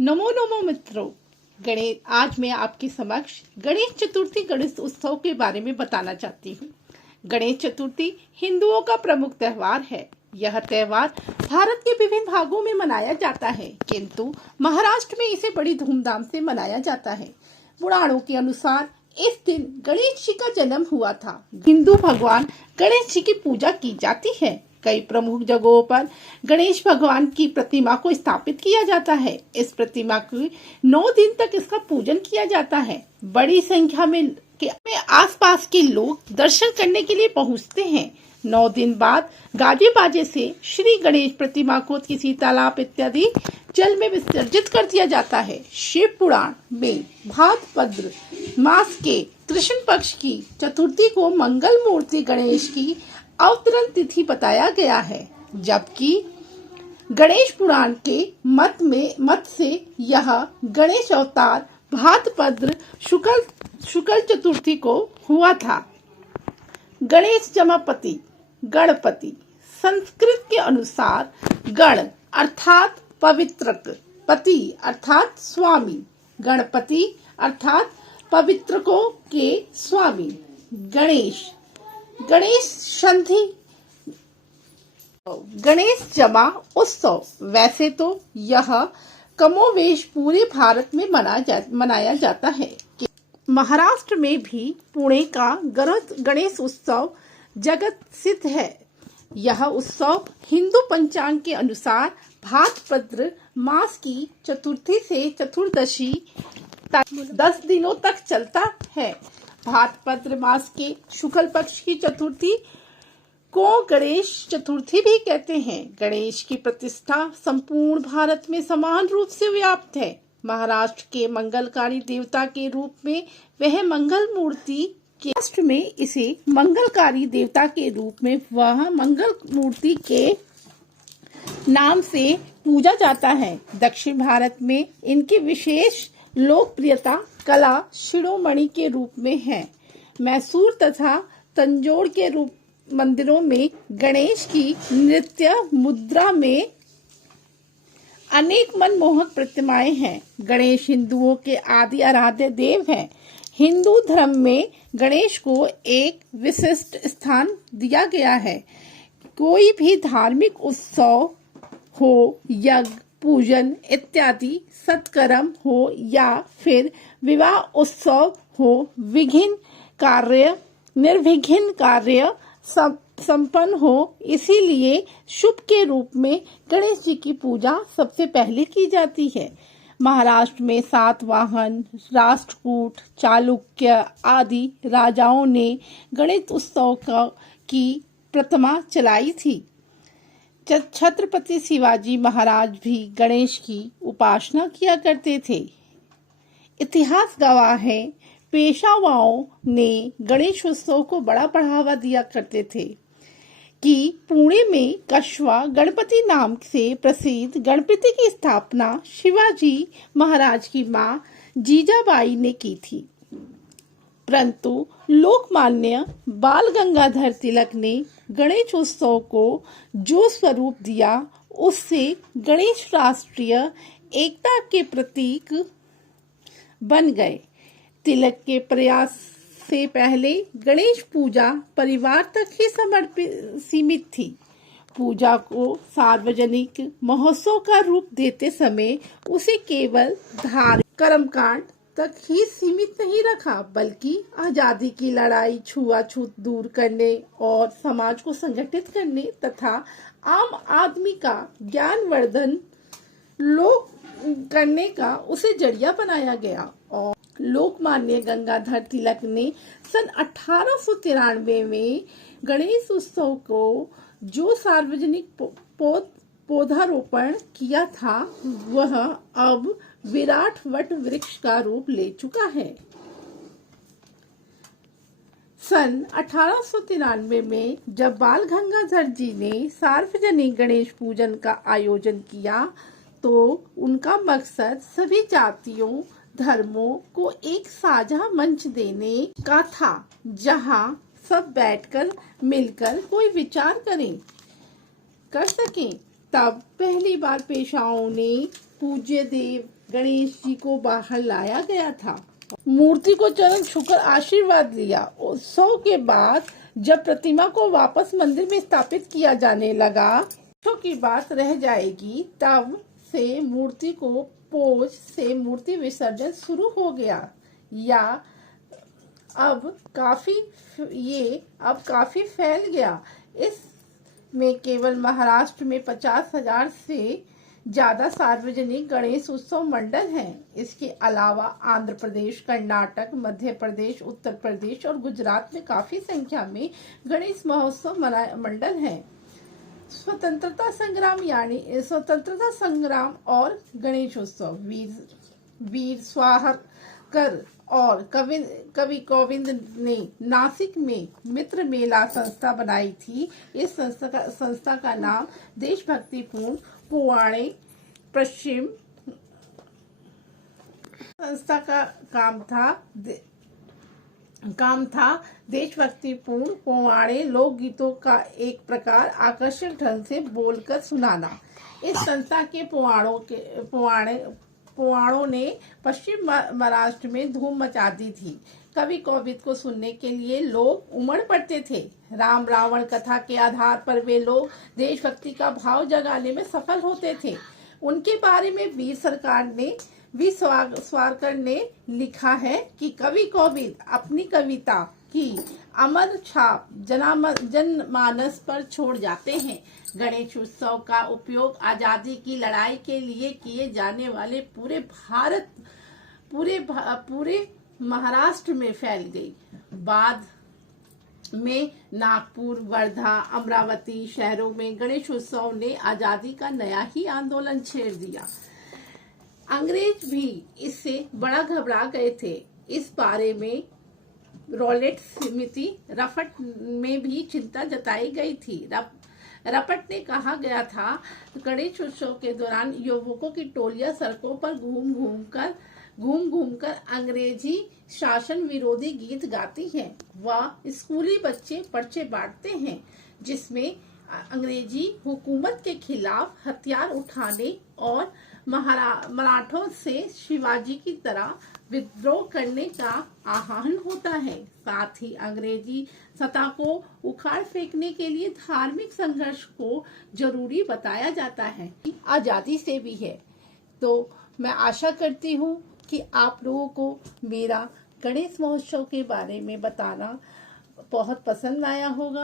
नमो नमो मित्रों। गणेश आज मैं आपके समक्ष गणेश चतुर्थी गणेश उत्सव के बारे में बताना चाहती हूँ। गणेश चतुर्थी हिंदुओं का प्रमुख त्योहार है। यह त्योहार भारत के विभिन्न भागों में मनाया जाता है, किंतु महाराष्ट्र में इसे बड़ी धूमधाम से मनाया जाता है। पुराणों के अनुसार इस दिन गणेश जी का जन्म हुआ था। हिंदू भगवान गणेश जी की पूजा की जाती है। कई प्रमुख जगहों पर गणेश भगवान की प्रतिमा को स्थापित किया जाता है। इस प्रतिमा की 9 दिन तक इसका पूजन किया जाता है। बड़ी संख्या में आसपास के लोग दर्शन करने के लिए पहुंचते हैं। 9 दिन बाद गाजे बाजे से श्री गणेश प्रतिमा को किसी तालाब इत्यादि जल में विसर्जित कर दिया जाता है। शिव पुराण में भाद्रपद मास के कृष्ण पक्ष की चतुर्थी को मंगल मूर्ति गणेश की अवतरण तिथि बताया गया है, जबकि गणेश पुराण के मत से यह गणेश अवतार भाद्रपद शुक्ल चतुर्थी को हुआ था। गणेश जमापति गणपति संस्कृत के अनुसार गण अर्थात पवित्रक, पति अर्थात स्वामी, गणपति अर्थात पवित्रकों के स्वामी। गणेश संधि गणेश जमा उत्सव वैसे तो यह कमोवेश पूरे भारत में मनाया जाता है। महाराष्ट्र में भी पुणे का गणेश उत्सव जगत सिद्ध है। यह उत्सव हिंदू पंचांग के अनुसार भाद्रपद मास की चतुर्थी से चतुर्दशी तक 10 दिनों तक चलता है। भाद्रपद मास के शुक्ल पक्ष की चतुर्थी को गणेश चतुर्थी भी कहते हैं। गणेश की प्रतिष्ठा संपूर्ण भारत में समान रूप से व्याप्त है। महाराष्ट्र के मंगलकारी देवता के रूप में वह मंगल मूर्ति के राष्ट्र में इसे मंगलकारी देवता के रूप में वह मंगल मूर्ति के नाम से पूजा जाता है। दक्षिण भारत में इनकी विशेष लोकप्रियता कला शिरोमणि के रूप में है। मैसूर तथा तंजौर के रूप मंदिरों में गणेश की नृत्य मुद्रा में अनेक मनमोहक प्रतिमाएं हैं। गणेश हिंदुओं के आदि आराध्य देव हैं। हिंदू धर्म में गणेश को एक विशिष्ट स्थान दिया गया है। कोई भी धार्मिक उत्सव हो, यज्ञ पूजन इत्यादि सत्कर्म हो या फिर विवाह उत्सव हो, निर्विघ्न कार्य संपन्न हो, इसीलिए शुभ के रूप में गणेश जी की पूजा सबसे पहले की जाती है। महाराष्ट्र में सातवाहन, राष्ट्रकूट, चालुक्य आदि राजाओं ने गणेश उत्सव की प्रतिमा चलाई थी। छत्रपति शिवाजी महाराज भी गणेश की उपासना किया करते थे। इतिहास गवाह है, पेशवाओं ने गणेश उत्सव को बड़ा बढ़ावा दिया करते थे कि पुणे में कस्बा गणपति नाम से प्रसिद्ध गणपति की स्थापना शिवाजी महाराज की मां जीजाबाई ने की थी। परंतु लोकमान्य बाल गंगाधर तिलक ने गणेश उत्सव को जो स्वरूप दिया, उससे गणेश राष्ट्रीय एकता के प्रतीक बन गए। तिलक के प्रयास से पहले गणेश पूजा परिवार तक ही सीमित थी। पूजा को सार्वजनिक महोत्सव का रूप देते समय उसे केवल धार्मिक कर्मकांड तक ही सीमित नहीं रखा, बल्कि आजादी की लड़ाई, छुआछूत दूर करने और समाज को संगठित करने तथा आम आदमी का ज्ञानवर्धन करने का उसे जरिया बनाया गया। और लोकमान्य गंगाधर तिलक ने सन 1893 में गणेश उत्सव को जो सार्वजनिक पौधारोपण किया था, वह अब विराट वट वृक्ष का रूप ले चुका है। सन 1893 में जब बाल गंगाधर जी ने सार्वजनिक गणेश पूजन का आयोजन किया, तो उनका मकसद सभी जातियों धर्मों को एक साझा मंच देने का था, जहां सब बैठकर मिलकर कोई विचार कर सकें। तब पहली बार पेशवाओं ने पूज्य देव गणेश जी को बाहर लाया गया था। मूर्ति को चरण छूकर आशीर्वाद लिया। उत्सव के बाद जब प्रतिमा को वापस मंदिर में स्थापित किया जाने लगा, तो की बात रह जाएगी, तब से मूर्ति को पोज से मूर्ति विसर्जन शुरू हो गया। या अब काफी फैल गया। इसमें केवल महाराष्ट्र में 50,000 से ज्यादा सार्वजनिक गणेश उत्सव मंडल हैं। इसके अलावा आंध्र प्रदेश, कर्नाटक, मध्य प्रदेश, उत्तर प्रदेश और गुजरात में काफी संख्या में गणेश महोत्सव मंडल हैं। स्वतंत्रता संग्राम और गणेश उत्सव। वीर सावरकर और कवि कोविंद ने नासिक में मित्र मेला संस्था बनाई थी। इस संस्था का नाम देशभक्तिपूर्ण पोवाड़े पश्चिम संस्था का काम था देशभक्तिपूर्ण पोवाड़े लोकगीतों का एक प्रकार आकर्षक ढंग से बोलकर सुनाना। इस संस्था के पोवाड़ों ने पश्चिम महाराष्ट्र में धूम मचा दी थी। कवि कोविद को सुनने के लिए लोग उमड़ पड़ते थे। राम रावण कथा के आधार पर वे लोग देशभक्ति का भाव जगाने में सफल होते थे। उनके बारे में वीर सावरकर ने लिखा है कि कवि कोविद अपनी कविता की अमर छाप जनमानस पर छोड़ जाते हैं। गणेश उत्सव का उपयोग आजादी की लड़ाई के लिए किए जाने वाले पूरे महाराष्ट्र में फैल गई। बाद में नागपुर, वर्धा, अमरावती शहरों में गणेश उत्सव ने आजादी का नया ही आंदोलन छेड़ दिया। अंग्रेज भी इससे बड़ा घबरा गए थे। इस बारे में रॉलेट समिति रफट में भी चिंता जताई गई थी। रपट ने कहा गया था, गणेश उत्सव के दौरान युवकों की टोलियां सड़कों पर घूम घूम कर अंग्रेजी शासन विरोधी गीत गाती हैं। वह स्कूली बच्चे पर्चे बांटते हैं जिसमें अंग्रेजी हुकूमत के खिलाफ हथियार उठाने और मराठों से शिवाजी की तरह विद्रोह करने का आह्वान होता है। साथ ही अंग्रेजी सत्ता को उखाड़ फेंकने के लिए धार्मिक संघर्ष को जरूरी बताया जाता है। आजादी से भी है। तो मैं आशा करती हूँ कि आप लोगों को मेरा गणेश महोत्सव के बारे में बताना बहुत पसंद आया होगा।